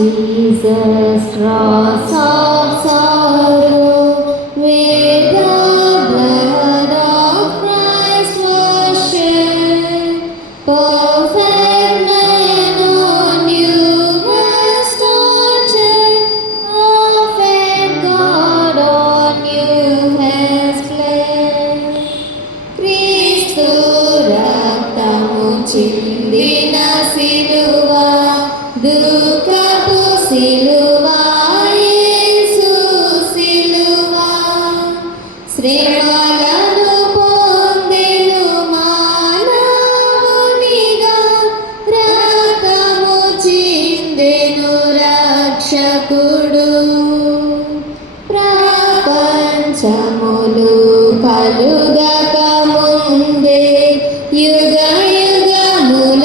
Jesus, cross of sorrow, where the blood of Christ was shed, perfect man on you was tortured, perfect God on you has fled. క్రీస్తు రక్తము చిందిన సిలువ, దుఃఖపు సిలువ, యేసు సిలువ, శ్రమలను పొందెను మానవునిగా, రక్తము చిందెను రక్షకుడు. ప్రపంచములు కలుగక ముందే యుగ యుగముల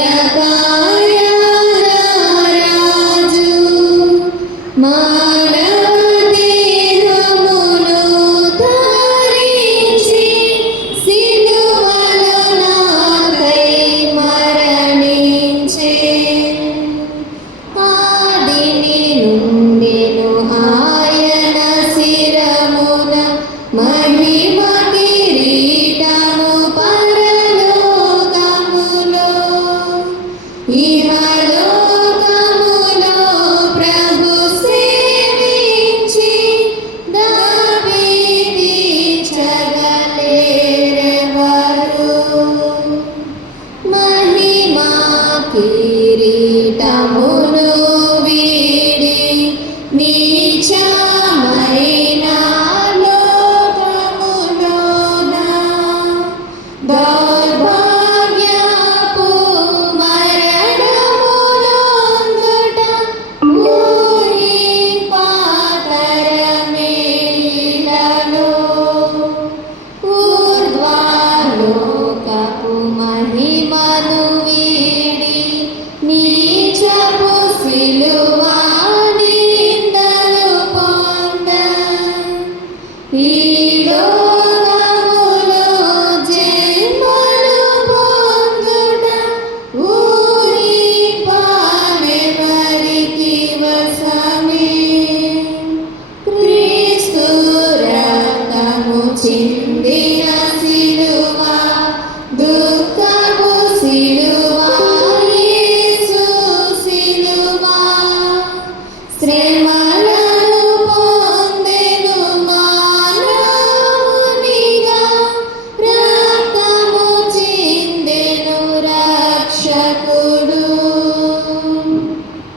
రాజు, మానవ దేహమును ధరించి సిలువలో నాకై మరణించె. ఆదిని నుండెను ఆయన శిరమున మహిమ కిరీటము పరలోకములో, ఇహలోకములో ప్రభు సేవించి దావీదీర్చగలేరెవరు. మహిమ కిరీటమును